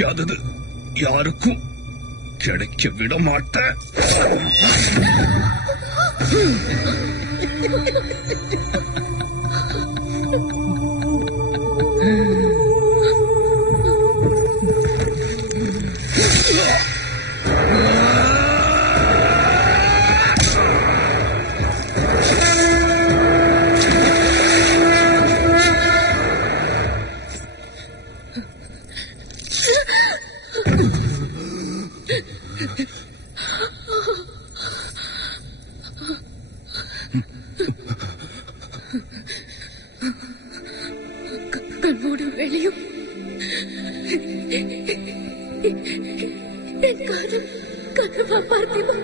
கிடைக்காதது யாருக்கும் கிடைக்க விட மாட்டேன். கண்ணோடும் வெளியும் என் காதல் கனவா பார்த்திமா?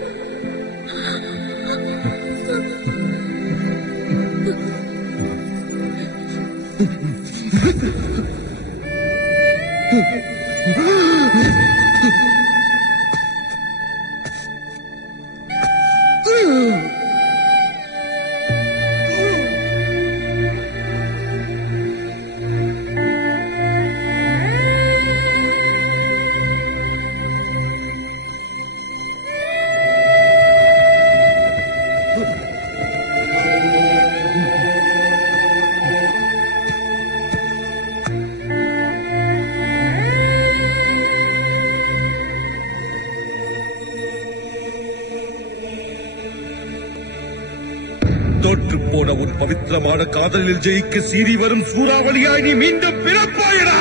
தோற்று போன உன் பவித்திரமான காதலில் ஜெயிக்க சீறி வரும் சூறாவளியாய் நீ மீண்டும் பிறப்பாயடா,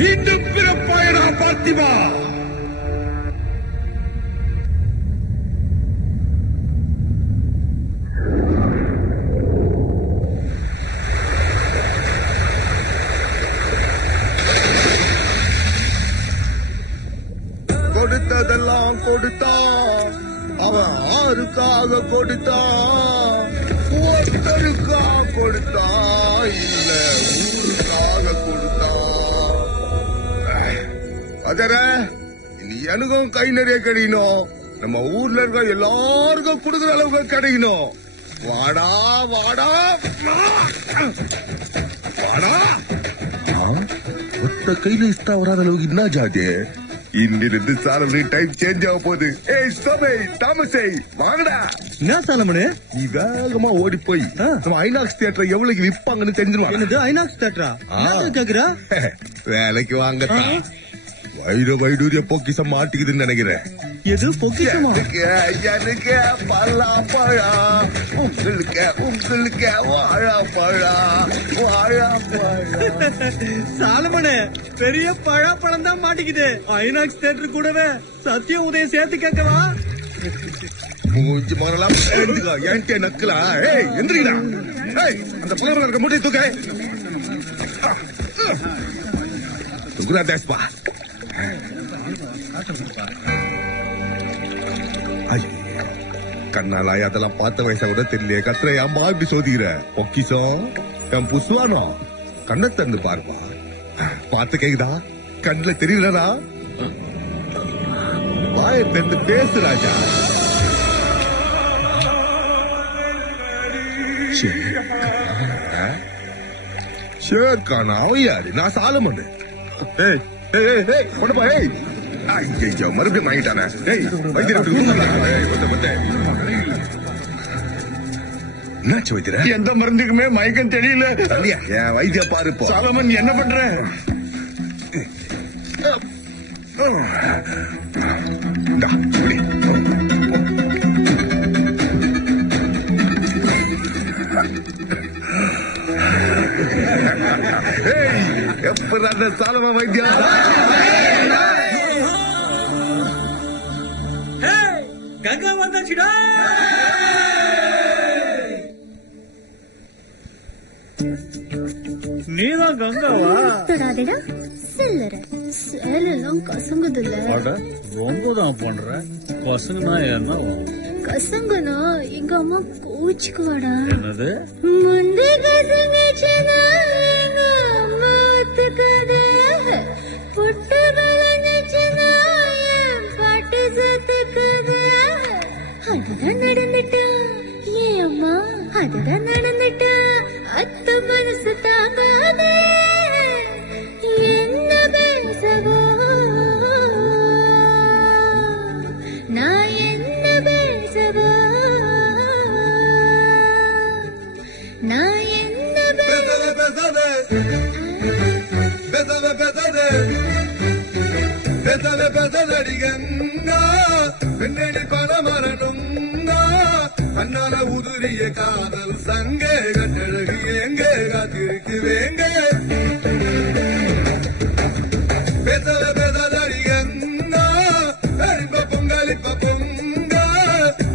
மீண்டும் பிறப்பாயடா பார்த்திமா. கொடுத்ததெல்லாம் கொடுத்தான், அவன் ஆருக்காக கொடுத்தான், ஒருத்தருக்காக கொடுத்தான், இல்ல ஊருக்காக கொடுத்தான். அதர நீ எனக்கும் கை நிறைய கிடைக்கணும், நம்ம ஊர்ல இருக்க எல்லாருக்கும் கொடுக்குற அளவுக்கு கிடைக்கணும். வாடா வாடா வாடா. ஒத்த கையில இஷ்டா வராத அளவுக்கு என்ன ஜாதி? இன்னிலிருந்து சாலமணி டைம் சேஞ்ச் ஆக போகுது. ஏய் ஸ்டோபே தாமஸே வாங்கடா. என்ன சாலமணி நீ வேகமா ஓடி போய் நம்ம ஐநாக்ஸ் தியேட்டர் எவ்வளவுக்கு விற்பாங்கன்னு தெரிஞ்சிருவாங்க. என்னது ஐநாக்ஸ் தியேட்டரா? கேக்குறா வேலைக்கு வாங்க. வைடூரிய பொக்கிசம் மாட்டிக்குதுன்னு நினைக்கிறேன். எது பொக்கிசமா? எனக்கு பலாப்பழா, உங்களுக்கு வாழைப்பழா, வாழைப்பழா. சாலமனே பெரிய பழப்பழம் தான் மாட்டிக்குது. ஐநாக்ஸ் தியேட்டர் கூடவே சத்திய உதயம் சேர்த்து கேட்கவா? மூஞ்சி மரலாம் ஏன்டே நக்கலா? ஏய் எந்திரிடா. ஏய் அந்த பழம் இருக்க மூட்டை தூக்க. தூக்குறா தேஸ்பா. கண்ணாலாய் அதெல்லாம் பார்த்த வயசா கூட தெரியல. கத்திர ஏன்பா இப்படி சோதிக்கிற? பொக்கிசம் என் புசுவானோ கண்ணை தந்து பாருப்பா. பார்த்து கேக்குதா? கண்ணுல தெரியலடா. வாய தந்து பேசு ராஜா. ஷேர்கானா அவன் யாரு? நான் சாலமன். ஏய் ஏய் ஏய் கொண்டப்பா. ஏய் ஐயோ மறுபடியும் வாங்கிட்டானே. என்னாச்சு வைத்திர? எந்த மருந்துக்குமே மயக்கம் தெரியல. என் வைத்திய பாருப்போ. சாலமன் என்ன பண்ற? எப்ப சாலமா வைத்தியா? கங்கா வந்தாச்சுடா. நீதான் கங்காவா? தொடாதடா செல்லற சேலெல்லாம் கசங்குதுல்ல. ரொம்பதான் பண்ற. பசங்கன்னா என்ன கசங்கனா எங்க அம்மா கோச்சுக்குவாடா. என்னது? முந்து கசங்கிச்சுனா எங்க அம்மா ஒத்துக்காத. பொட்டு பலனிச்சுனா என் பாட்டு சத்துக்காத. அதுதான் நடந்துட்டா ஏன் அம்மா, அதுதான் நடந்துட்டா அத்த மனசு தாங்காதே. பெற்றதடிகங்கா பெண்ணடி பலமரணுங்கா அண்ணால உதிரிய காதல் சங்கே கட்டழகு எங்கே காத்திருக்குவேங்க பெற்றதடிகங்கா பெரும்ப பொங்கலிப்ப பொங்க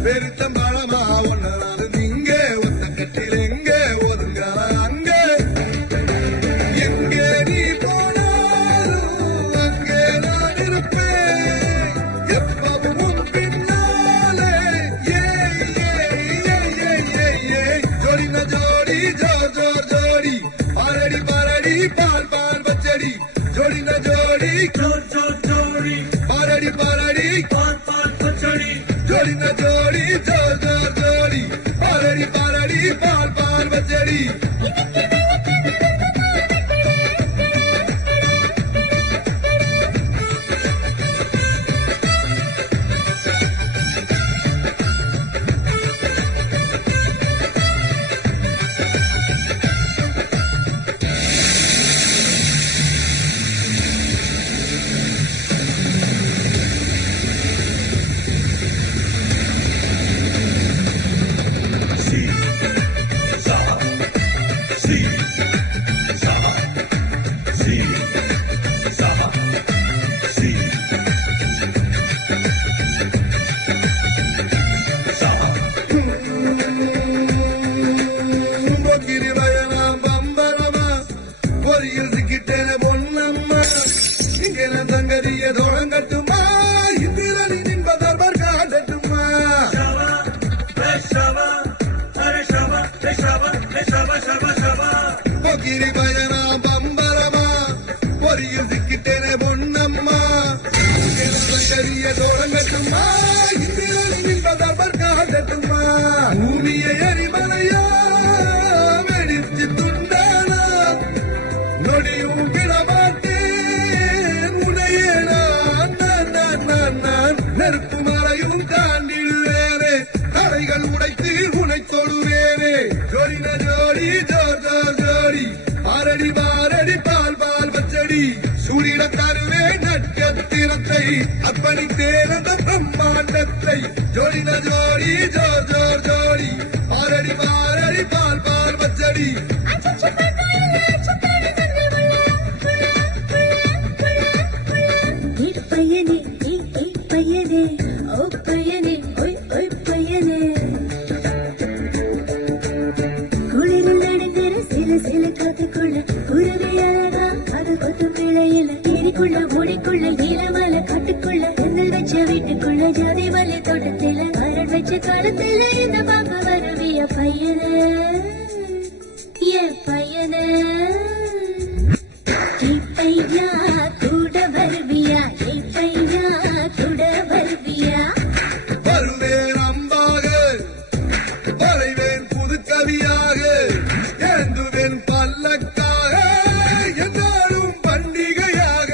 பெருத்தம் பழமா ஒன்னாரு நீங்க ஒத்த கட்டில் எங்க ஒதுங்க அங்க எங்கே நீ போனாலும் அங்கே நான் இருப்பேன் எப்பவும் உன் பின்னாலே ஜோடி ந ஜோடி ஜோர் ஜோர் ஜோடி பாரடி பாரடி பால் பால் பச்சடி ஜோடி ந ஜோடி ஜோர் ஜோர் ஜோடி பாரடி பாரடி பால் பால் பச்சடி ஜோடி ந ஜோடி ஜோர் ஜோர் ஜோடி பாரடி பாரடி பால் பால் பச்சடி பூமியை எரிமலையா வெடித்து துண்டானா நொடியும் விடமாட்டேன் உனையே நான் நெருப்பு மலையும் தாண்டிடுவேனே தடைகள் உடைத்து உனை தொடுவேனே ஜோடி ந ஜோடி ஜோர் ஜோர் ஜோடி பாரடி பாரடி பால் பால் பச்சடி சூடிட தருவே நட்சத்திரத்தை அப்பணித்தேன் அந்த பிரம்மாண்டத்தை ஜோடி ந ஜோடி ஜோர் ஜோர் ஜோடி பாரடி பாரடி பால் பால் பச்சடி பையனே ஓ பையனே ஒய் ஒய் பையனே குளிரில் நடுங்கிற சில சில காத்துக்குள்ள உறவை அழகா அது கொத்து பிழையில நீருக்குள்ள மூடிக்குள்ள நீலமல காட்டுக்குள்ள தென்னல் வச்ச வீட்டுக்குள்ள ஜாதி மல்லி தோட்டத்தில மரம் வச்ச காலத்துல இந்த பாப்பா வருவிய பையனே என் பையனே பையா கூட வருவியா பையா கூட வருவியா வருவேன் அம்பாக வரைவேன் புதுக்கவியாக ஏந்துவேன் பல்லக்காக என்னாலும் பண்டிகையாக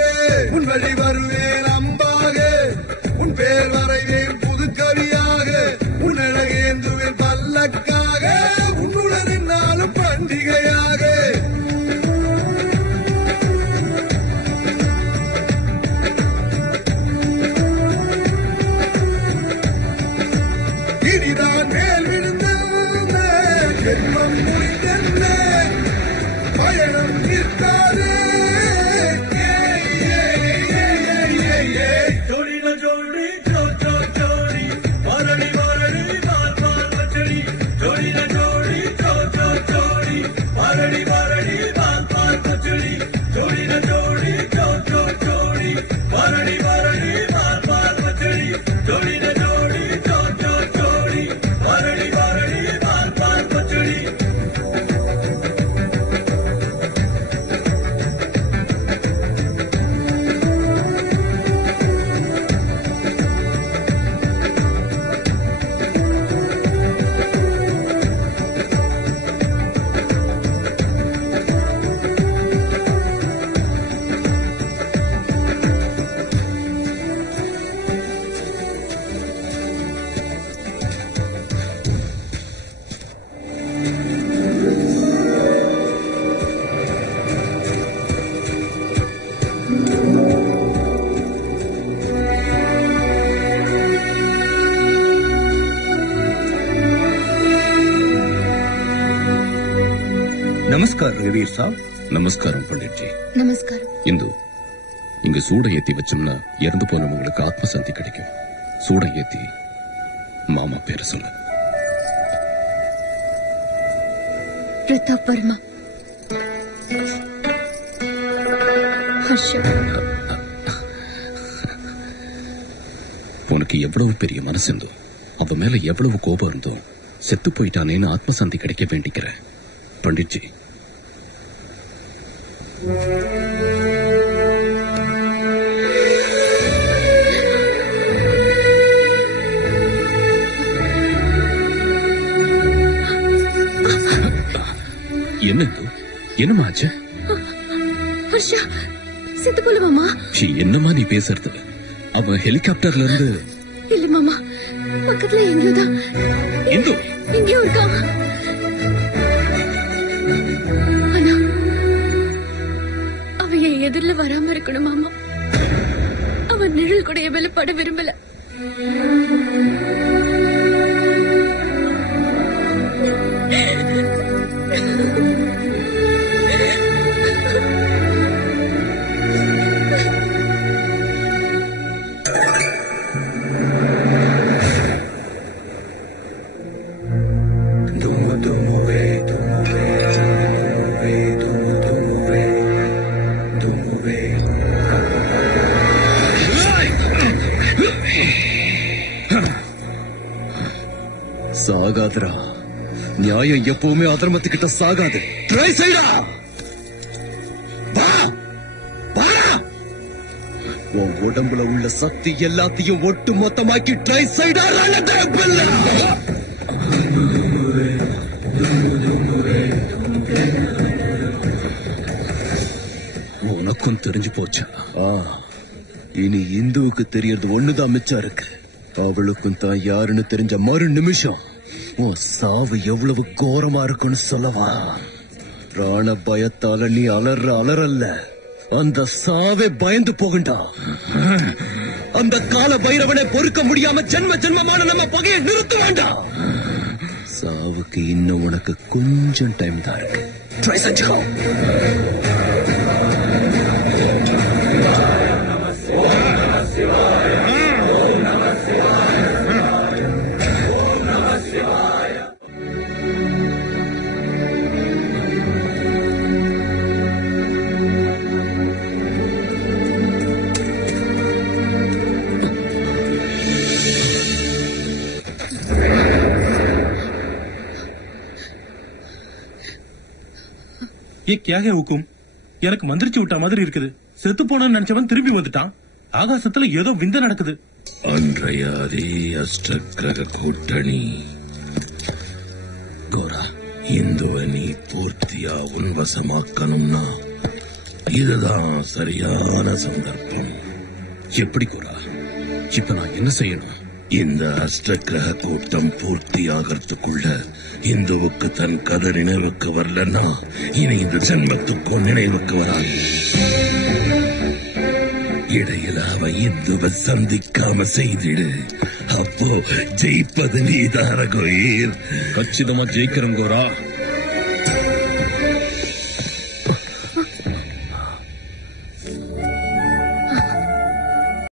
உன் வழி வருவேன் அம்பாக உன் பேர் வரைவேன் புதுக்கவியாக உன் அழகேந்துவேன் பல்லக்காக உன்னுடன் என்னாலும் பண்டிகையாக இனிதான் மேல் விழுந்த ஜென்மம் முடிந்தென்ன பயணம் நிற்காதே ஜோடி ந ஜோடி ஜோர் ஜோர் ஜோடி பாரடி பாரடி பால் பால் பச்சடி ஜோடி ந ஜோடி ஜோர் ஜோர் ஜோடி பாரடி பாரடி பால் பால் பச்சடி ஜோடி ந ஜோடி ஜோர் ஜோர் ஜோடி பாரடி பாரடி பால் பால் பச்சடி ஜோடி ந ஜோடி ஜோர் ஜோர் ஜோடி பாரடி பாரடி பால் பால் பச்சடி நமஸ்கார் ரவீர் சாப். நமஸ்காரம் பண்டிட்ஜி. நமஸ்காரம். இந்து, இங்க சூட ஏத்தி வச்சோம்னா இறந்து போனவங்களுக்கு ஆத்மசாந்தி கிடைக்கும். சூட ஏத்தி மாமா பேர சொல்ல. பிரதாப் வர்மா. உனக்கு எவ்வளவு பெரிய மனசு இருந்தோ, அவ மேல எவ்வளவு கோபம் இருந்தோ, செத்து போயிட்டானேன்னு ஆத்மசாந்தி கிடைக்க வேண்டிக்கிற பண்டிட்ஜி. என்னமா ஆச்சு? ஹர்ஷா செத்து போல மாமா. என்னமா நீ பேசுறது? அவன் ஹெலிகாப்டர்ல இருந்து. இல்ல மாமா, பக்கத்துல எங்கேயோதான் எங்கேயோ இருக்கா. ஆனா அவன் என் எதிரில வராம இருக்கணும் மாமா. அவன் நிழல் கூட என் மேல பட விரும்பல. சாகாதரா, நியாயம் எப்பவுமே அதர்மத்துக்கிட்ட சாகாது. ட்ரை சைடா உன் உடம்புல உள்ள சக்தி எல்லாத்தையும் ஒட்டு மொத்தமாக்கி ட்ரை சைடா. உனக்கும் தெரிஞ்சு போச்சா? இனி இந்துவுக்கு தெரியறது ஒண்ணுதான் மிச்சம் இருக்கு. அவளுக்கும் தான் யாருன்னு தெரிஞ்ச மறு நிமிஷம் உன் சாவு எவ்வளவு கோரமா இருக்குன்னு சொல்லவா? பிராண பயத்தால நீ அலறல்ல, அந்த சாவே பயந்து போகண்டா. அந்த கால பைரவனை பொறுக்க முடியாம ஜென்ம ஜென்மமான நம்ம பகையை நிறுத்த வேண்டாம். சாவுக்கு இன்னும் உனக்கு கொஞ்சம் டைம் தான் இருக்கு. ட்ரை செஞ்சுக்கோ. क्या है हुकुम? எனக்கு மந்திரிச்சு விட்ட மாதிரி இருக்குது. செத்து போன நினைச்சவன் திரும்பி வந்துட்டான். ஆகாசத்துல ஏதோ விந்த நடக்குது. அன்றைய அதே அஷ்டக்கிரக கூட்டணி கோரா, இந்துவை நீ பூர்த்தியா உன்வசமாக்கணும்னா இதுதான் சரியான சந்தர்ப்பம். எப்படி கோரா? இப்ப நான் என்ன செய்யணும்? இந்த அஷ்டக்கிரக கூட்டம் பூர்த்தி ஆகிறதுக்குள்ள இந்துவுக்கு தன் கதை நினைவுக்கு வரலன்னா இனி இந்த ஜென்மத்துக்கும் நினைவுக்கு வராது. இடையில அவ இந்துவை சந்திக்காம செய்திடு. அப்போ ஜெயிப்பது நீதான கோயில். கச்சிதமா ஜெயிக்கிறோம் கோரா.